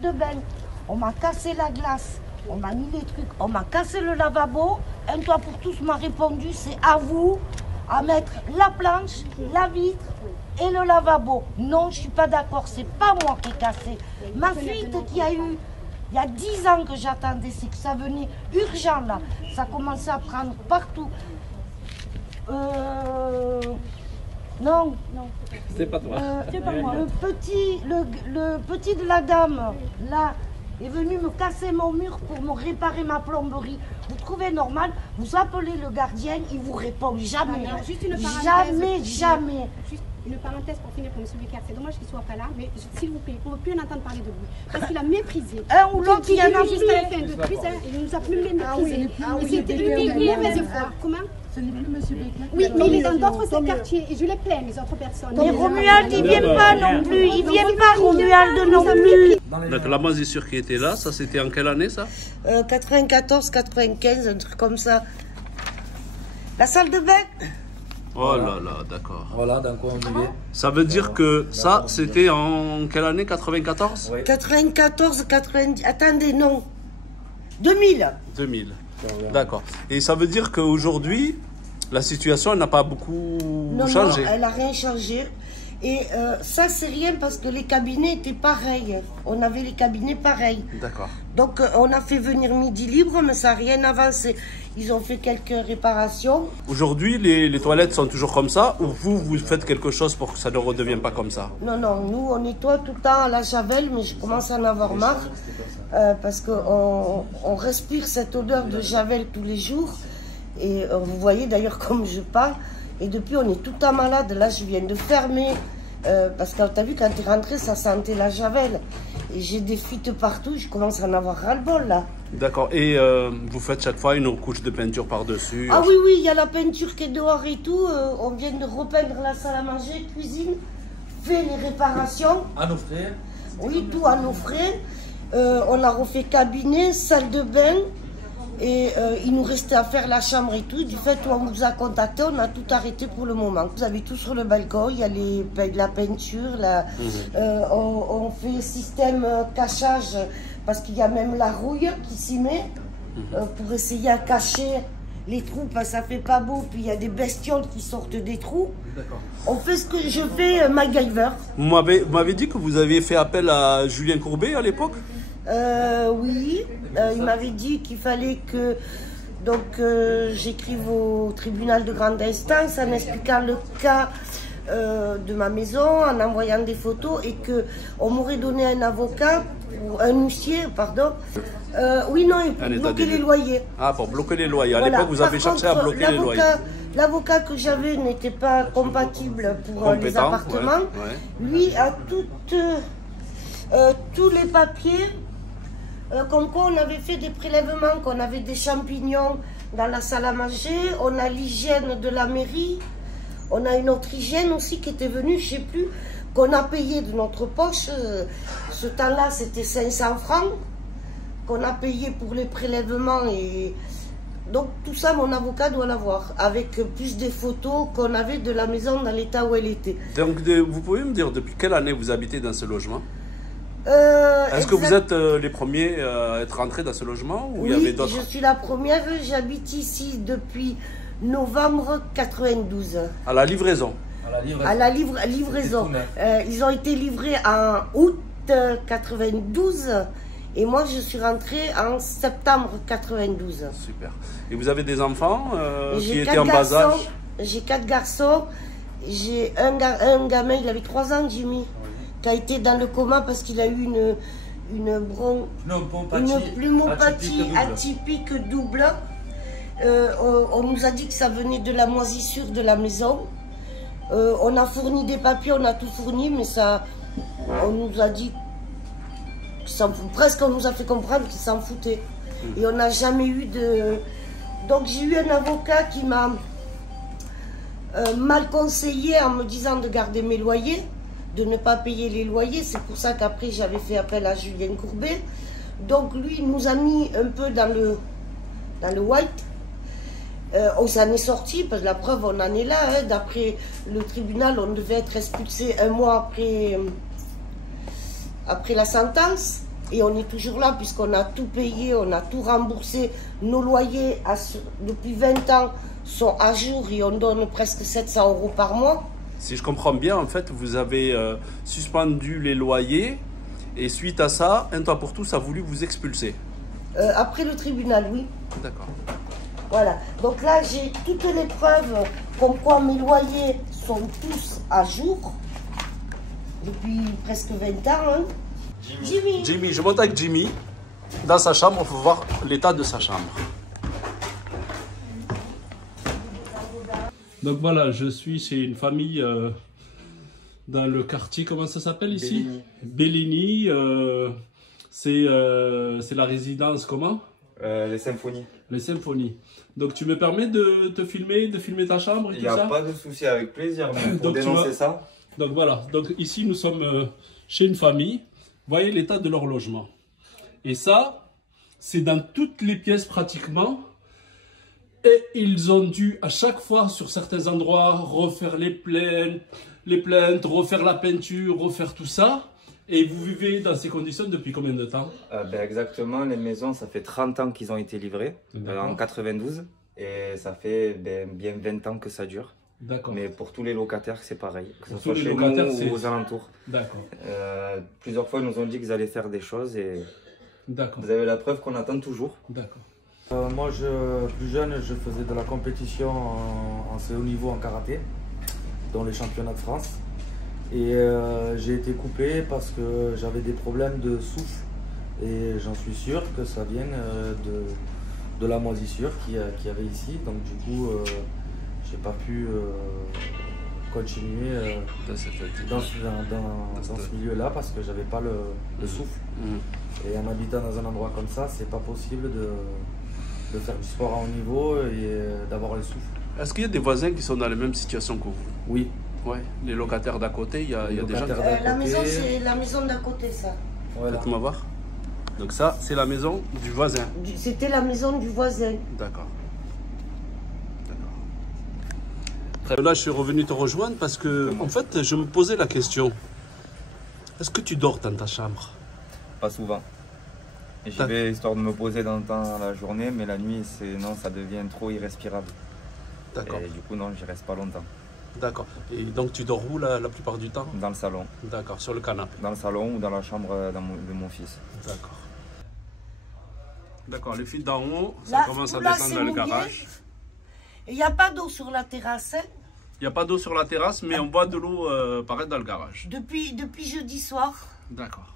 de bain, on m'a cassé la glace, on m'a mis les trucs, on m'a cassé le lavabo. Un toit pour tous m'a répondu, c'est à vous à mettre la planche, la vitre et le lavabo. Non, je ne suis pas d'accord, c'est pas moi qui ai cassé. Ma fuite qui a eu, il y a 10 ans que j'attendais, c'est que ça venait urgent là. Ça commençait à prendre partout. Non. C'est pas toi. C'est pas moi. Le petit de la dame, là, est venu me casser mon mur pour me réparer ma plomberie. Vous trouvez normal? Vous appelez le gardien, il vous répond jamais. Juste une parenthèse. Jamais. Juste une parenthèse pour finir pour M. Becker. C'est dommage qu'il ne soit pas là, mais s'il vous plaît, on ne veut plus en entendre parler de vous. Parce qu'il a méprisé. Un ou l'autre, il y en a jusqu'à la fin de crise, il nous a plus méprisé. Et c'était une mauvaise fois. Comment? Ce n'est plus M. Becker. Oui, mais il est dans d'autres quartiers et je les plains, les autres personnes. Mais Romuald, il ne vient pas non plus. Il ne vient pas, Romuald, non plus. Donc la moisissure qui était là, ça c'était en quelle année ça? 94, 95, un truc comme ça. La salle de bain? Oh là là, d'accord. Voilà, dans quoi on vivait. Ça veut dire que ça, c'était en quelle année? 94? Oui. 94, 90... Attendez, non. 2000. 2000. D'accord. Et ça veut dire qu'aujourd'hui, la situation n'a pas beaucoup changé? Non, elle n'a rien changé. Et ça, c'est rien parce que les cabinets étaient pareils. On avait les cabinets pareils. D'accord. Donc, on a fait venir Midi Libre, mais ça n'a rien avancé. Ils ont fait quelques réparations. Aujourd'hui, les toilettes sont toujours comme ça ou vous faites quelque chose pour que ça ne redevienne pas comme ça? Non, nous, on nettoie tout le temps à la javel, mais je commence à en avoir marre. Parce qu'on respire cette odeur de javel tous les jours. Et vous voyez d'ailleurs comme je parle. Et depuis, on est tout le temps malade. Là, je viens de fermer. Parce que tu as vu, quand tu es rentré, ça sentait la javel. Et j'ai des fuites partout. Je commence à en avoir ras-le-bol, là. D'accord. Et vous faites chaque fois une couche de peinture par-dessus? Ah oui, il y a la peinture qui est dehors et tout. On vient de repeindre la salle à manger, cuisine. Fait les réparations. À nos frères. Oui, tout à nos frais. On a refait cabinet, salle de bain. Et il nous restait à faire la chambre et tout. Du fait où on nous a contacté, on a tout arrêté pour le moment. Vous avez tout sur le balcon, il y a la peinture, on fait système cachage parce qu'il y a même la rouille qui s'y met pour essayer à cacher les trous parce que ça fait pas beau. Puis il y a des bestioles qui sortent des trous. On fait ce que je fais MacGyver. Vous m'avez dit que vous aviez fait appel à Julien Courbet à l'époque? Oui, il m'avait dit qu'il fallait que j'écrive au tribunal de grande instance en expliquant le cas de ma maison, en envoyant des photos et qu'on m'aurait donné un avocat, un huissier, pardon. Oui, non, pour bloquer les loyers. Ah, pour bloquer les loyers. À l'époque, vous avez cherché à bloquer les loyers. L'avocat que j'avais n'était pas compatible pour les appartements. Ouais. Lui a tous les papiers. Comme quoi on avait fait des prélèvements, qu'on avait des champignons dans la salle à manger, on a l'hygiène de la mairie, on a une autre hygiène aussi qui était venue, je ne sais plus, qu'on a payé de notre poche. Ce temps-là, c'était 500 francs qu'on a payé pour les prélèvements. Et donc tout ça, mon avocat doit l'avoir, avec plus des photos qu'on avait de la maison dans l'état où elle était. Donc vous pouvez me dire depuis quelle année vous habitez dans ce logement? Est-ce que vous êtes les premiers à être rentrés dans ce logement ou oui, il y avait d'autres? Je suis la première, j'habite ici depuis novembre 92. À la livraison? À la livraison. Ils ont été livrés en août 92 et moi je suis rentrée en septembre 92. Super. Et vous avez des enfants qui étaient en garçons, bas âge? J'ai 4 garçons. J'ai un gamin, il avait 3 ans, Jimmy, qui a été dans le coma parce qu'il a eu une pneumopathie atypique double. On nous a dit que ça venait de la moisissure de la maison. On a fourni des papiers, on a tout fourni, mais ça, on nous a dit, presque on nous a fait comprendre qu'ils s'en foutaient. Et on n'a jamais eu de... Donc j'ai eu un avocat qui m'a mal conseillé en me disant de garder mes loyers, de ne pas payer les loyers. C'est pour ça qu'après j'avais fait appel à Julien Courbet. Donc lui il nous a mis un peu dans le white. On s'en est sorti parce que la preuve on en est là. Hein. D'après le tribunal on devait être expulsé un mois après la sentence. Et on est toujours là puisqu'on a tout payé, on a tout remboursé. Nos loyers depuis 20 ans sont à jour et on donne presque 700 € par mois. Si je comprends bien, en fait, vous avez suspendu les loyers et suite à ça, un temps pour tous a voulu vous expulser. Après le tribunal, oui. D'accord. Voilà. Donc là, j'ai toutes les preuves comme quoi mes loyers sont tous à jour depuis presque 20 ans. Hein. Jimmy, je monte avec Jimmy dans sa chambre, il faut voir l'état de sa chambre. Donc voilà, je suis chez une famille dans le quartier, comment ça s'appelle ici? Bellini. C'est la résidence comment? Les symphonies. Les symphonies. Donc tu me permets de te filmer, de filmer ta chambre et tout ça? Il n'y a pas de souci, avec plaisir, pour dénoncer ça. Donc voilà, donc ici nous sommes chez une famille. Voyez l'état de leur logement. Et ça, c'est dans toutes les pièces pratiquement. Et ils ont dû à chaque fois, sur certains endroits, refaire les plaintes, refaire la peinture, refaire tout ça. Et vous vivez dans ces conditions depuis combien de temps? Exactement, les maisons, ça fait 30 ans qu'ils ont été livrés, en 92. Et ça fait bien 20 ans que ça dure. D'accord. Mais pour tous les locataires, c'est pareil, que ce soit chez nous ou aux alentours. D'accord. Plusieurs fois, ils nous ont dit qu'ils allaient faire des choses et vous avez la preuve qu'on attend toujours. D'accord. Moi, plus jeune, je faisais de la compétition en assez haut niveau en karaté, dans les championnats de France. Et j'ai été coupé parce que j'avais des problèmes de souffle. Et j'en suis sûr que ça vient de la moisissure qu'il y avait ici. Donc du coup, j'ai pas pu continuer dans ce milieu-là parce que j'avais pas le souffle. Et en habitant dans un endroit comme ça, c'est pas possible de faire du sport à haut niveau et d'avoir le souffle. Est-ce qu'il y a des voisins qui sont dans la même situation que vous? Oui. Ouais, les locataires d'à côté, il y a des gens. La maison, c'est la maison d'à côté, ça. Voilà. Faites-moi voir. Donc ça, c'est la maison du voisin. C'était la maison du voisin. D'accord. Là, je suis revenu te rejoindre parce que, en fait, je me posais la question. Est-ce que tu dors dans ta chambre? Pas souvent. J'y vais histoire de me poser dans la journée, mais la nuit, non, ça devient trop irrespirable. D'accord. Et du coup, non, j'y reste pas longtemps. D'accord. Et donc, tu dors où la plupart du temps? Dans le salon. D'accord, sur le canapé. Dans le salon ou dans la chambre de mon fils. D'accord. D'accord, les filles d'en haut, ça commence à descendre dans le garage. Il n'y a pas d'eau sur la terrasse. Hein? Il n'y a pas d'eau sur la terrasse, mais on voit de l'eau paraître dans le garage. Depuis jeudi soir. D'accord.